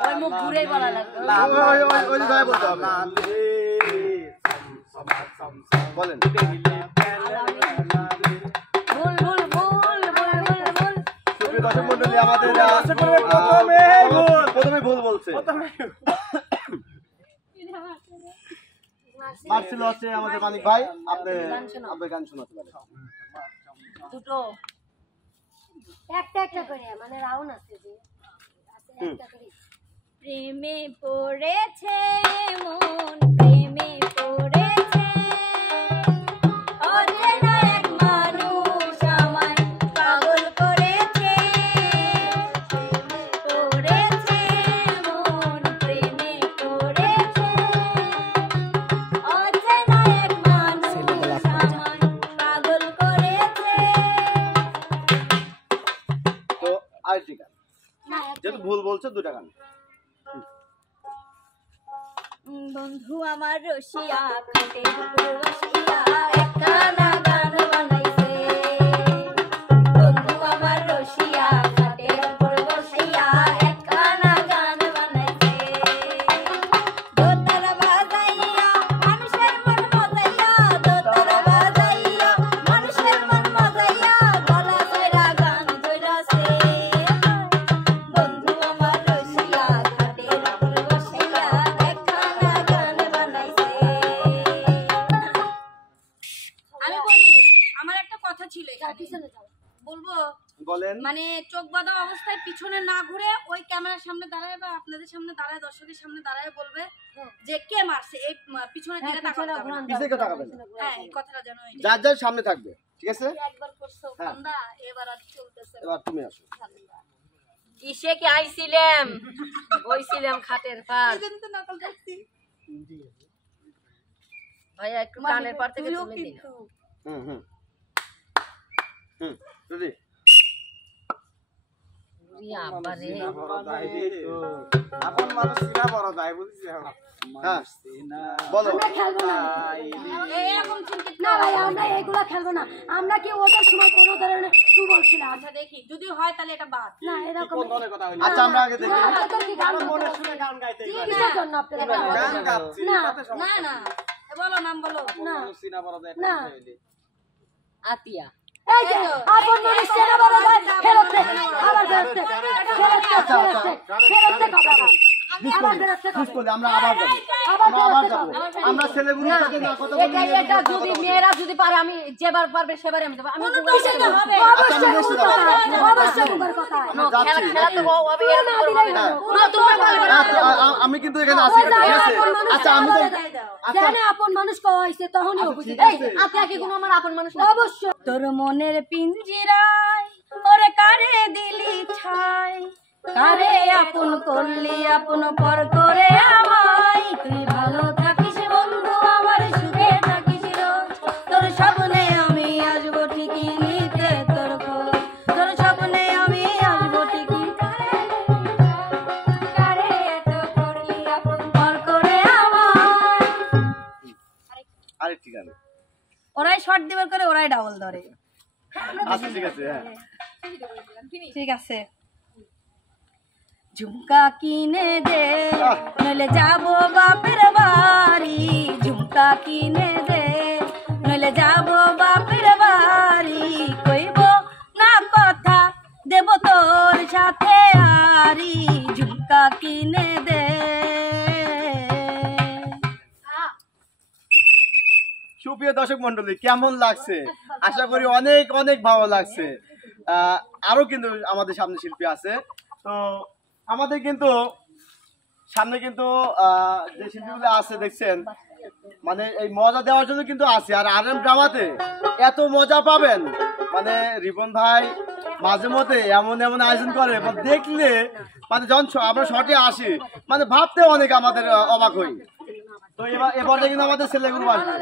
ওই মুখ ঘুরেই বলা লাগবে ওই গায়ে বলতে হবে বলেন ভুল ভুল ভুল ভুল ভুল ভুল সুপ্রিয় দর্শক মণ্ডলী আমাদের প্রথমে ভুল বলছে মার্সেল হচ্ছে আমাদের মানিক ভাই আপনি গান শোনাতে পারেন দুটো একটা একটা করে মানে রাউন্ড আছে যে একটা করে প্রেমে পড়েছে মন প্রেমে পড়েছে অচেনা এক মানুষ আমায় পাগল করেছে পড়েছে মন প্রেমে পড়েছে অচেনা এক মানুষ আমায় পাগল করেছে তো আরেকটি গান যেহেতু ভুল বলছে দুটা গান বন্ধু আমার রসিয়া খাটে রসিয়া একখানা গান বানাইছে বন্ধু আমার রসিয়া খাটে রসিয়া একখানা গান বানাইছে দোতারা বাজাইয়া মানুষের মন মজাইয়া দোতারা বাজাইয়া মানুষের মন মজাইয়া গলা ধইরা গান ধইরাছে বন্ধু আমার রসিয়া খাটে রসিয়া একখানা গান বানাইছে আমি বলি আমার একটা কথা ছিল এখানে পিছনে যাও বলবো বলেন মানে চোখ বাঁধা অবস্থায় পিছনে না ঘুরে ওই ক্যামেরার সামনে দাঁড়ায় বা আপনাদের সামনে দাঁড়ায় দর্শকের সামনে দাঁড়ায় বলবে যে কে মারছে এই পিছনের দিকে তাকাবে না। পিছনে কেউ তাকাবে না হ্যাঁ এই কথাটা জানো এই যার যার সামনে থাকবে ঠিক আছে একবার করছো বন্ধা এবার আর চলতেছে এবার তুমি আসো কিসে কি আইছিলাম বইছিলাম খাটের পার এজন্য তো নকল করছি ভাইয়া একটু কানের পার থেকে তুইও তুলে দিন কিন্তু হুম হুম হুম রেডি ইয়া বারে আপন মানুষ সিনা বড় যায় বুঝছিস হ্যাঁ বলো আমরা খেলবো না এরকম চিন্তিত না ভাই আমরা এগুলা খেলবো না আমরা কি ওটার সময় কোনো ধরনের টু বলছিলাম আচ্ছা দেখি যদি হয় তাহলে এটা বাদ না এরকম কোন ধরনের কথা হইলো আচ্ছা আমরা আগে দেখি আপনাদের কি গান মনে শুনে গান গাইতে কিসের জন্য আপনাদের গান গাচ্ছি না তাতে না না বলো নাম বলো না মানুষ সিনা বড় যায় না। আতিয়া এই যে আপন মানুষ সেনা বড় যায় ফেরতে আবার ফেরতে আবার ফেরতে মিস করলে আমরা আবার যাবো আমরা ছেলেগুলোর সাথে না কথা বলি এটা যদি মেয়েরা যদি পারে আমি যেবার পারবে সেবারে আমি দেব আমি কিসে হবে অবশ্যই উবার কথা খেলা খেলা তো হবে এরকম করবে না তোমরা বলবে আমি কিন্তু এখানে আছি ঠিক আছে আচ্ছা আমি তো জানে আপন মানুষ কইছে তখনই বুঝি এই আতিয়া কি কোনো আমার আপন মানুষ না অবশ্যই তোর মনের পিঞ্জিরায় ওরে কারে দিলি ছাই কারে আপন করলি আপন পর করে আমায় তুই ভালো থাকিস বন্ধু আমার সুখে থাকিস রোজ তোর স্বপ্নে আমি আসবো ঠিকই নিতে তোর খোঁজ তোর স্বপ্নে আমি আসবো ঠিকই কারে এত করলি আপন পর করে আমায় আরেকটি গান ওরাই শর্ট দিবার করে ওরাই ডাবল ধরে আচ্ছা ঠিক আছে হ্যাঁ ঠিক আছে ঝুমকা কিনে দে নইলে যাবো বাপের বাড়ি ঝুমকা কিনে দে নইলে যাবো বাপের বাড়ি কইব না কথা দেব তোর সাথে আরি ঝুমকা কিনে দে সুপ্রিয় দর্শক মন্ডলী কেমন লাগছে আশা করি অনেক অনেক ভালো লাগছে আরো কিন্তু আমাদের সামনে শিল্পী আছে তো আমাদের কিন্তু সামনে কিন্তু যে শিল্পীগুলো আছে দেখছেন মানে এই মজা দেওয়ার জন্য কিন্তু আছে আর আরএম ড্রামাতে এত মজা পাবেন মানে রিপন ভাই মাঝে মধ্যে এমন এমন আয়োজন করে মানে দেখলে মানে যখন আমরা শর্টে আসি মানে ভাবতে অনেক আমাদের অবাক হই তো এবার কিন্তু আমাদের ছেলেগুলো আসবে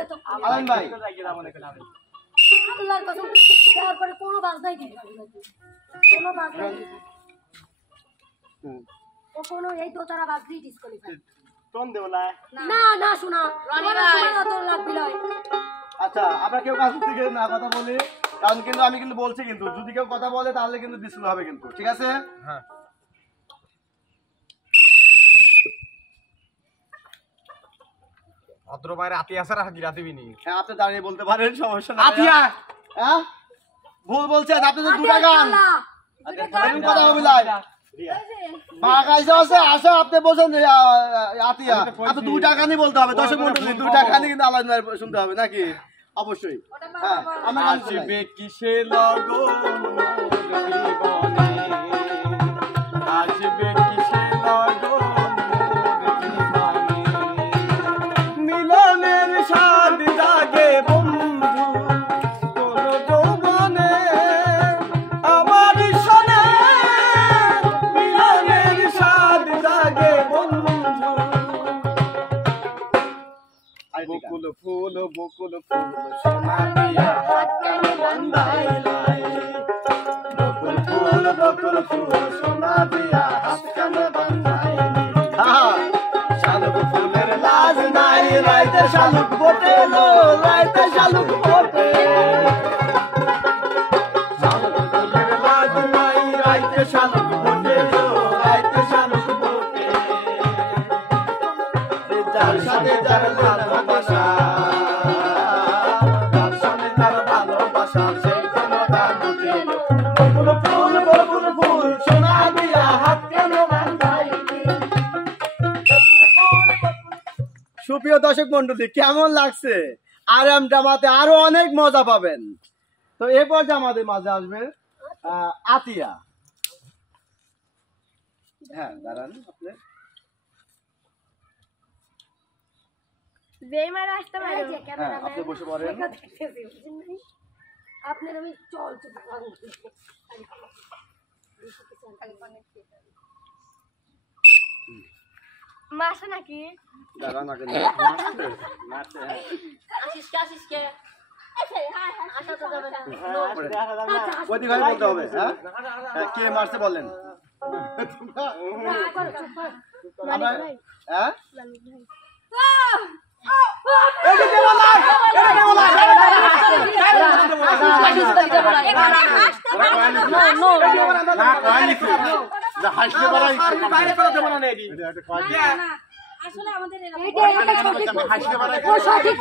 আলান ভাই আল্লাহর কসম দেওয়ার পরে কোনো বাজ নাই দিবে কোনো বাজ নাই ও কোনো এই তো তারা বাজ দিয়ে ডিসকোয়ালিফাই টোন দেবলা না না শোনা তোমার তো লাগবে লয় আচ্ছা আমরা কেউ কাছ থেকে না কথা বলি কারণ কিন্তু আমি কিন্তু বলছি কিন্তু যদি কেউ কথা বলে তাহলে কিন্তু ডিসপ্লে হবে কিন্তু ঠিক আছে হ্যাঁ ভদ্র ভাইয়ের আতি আছে আর গিরা দিবিনি। হ্যাঁ আপনি দাঁড়িয়ে বলতে পারেন, সমস্যা নাই। আতিয়া হ্যাঁ ভুল বলছেন, আপনি তো 2 টাকা এরকম কথা হবে লাই। বাগাইছে আছে আসো আপনি বলছেন যে আতিয়া, আপনি 2 টাকা নি বলতে হবে। দর্শক মণ্ডলী 2 টাকা নি কিন্তু আলাদা শুনতে হবে নাকি? অবশ্যই। হ্যাঁ আমরা আসবে কিসে লগন মোর জীবনে, আসবে কিসে লগন মোর জীবনে, মিলনের স্বাদ জাগে বন্ধু তোর যৌবনে, আমার সনে মিলনের স্বাদ জাগে বন্ধু। বকুল ফুল সোনা দিয়া হাত কেন বান্ধাইলাই, বকুল ফুল সোনা দিয়া হাত কেন বান্ধাইলি, শালুক ফুলের লাজ নাই রাইতে শালুক ফোটে লো, রাইতে শালুক ফোটে, শালুক ফুলের লাজ নাই রাইতে শালুক ফোটে লো, রাইতে শালুক ফোটে, যার সাথে যার ভালোবাসা, যার সাথে যার ভালোবাসা সেই ক্ষমতা দুটি, বকুল ফুল সোনা দিয়া হাত কেন বান্ধাইলি। সুপ্রিয় দর্শক মণ্ডলী কেমন লাগছে? আরাম জামাতে আরো অনেক মজা পাবেন। তো এরপর যে আমাদের মাঝে আসবে আতিয়া। হ্যাঁ দাঁড়ান আপনি। হ্যাঁ আপনি বসে পড়েন। আপনার আমি চল মাসে নাকি দাঁড়ান আগে মারতে হ্যাঁ আসিসকে আসা তো যাবে না। ওইদিকে ভাই বলতে হবে। হ্যাঁ কে মারছে বলেন। আমরা হ্যাঁ আসলে আমাদের সঠিক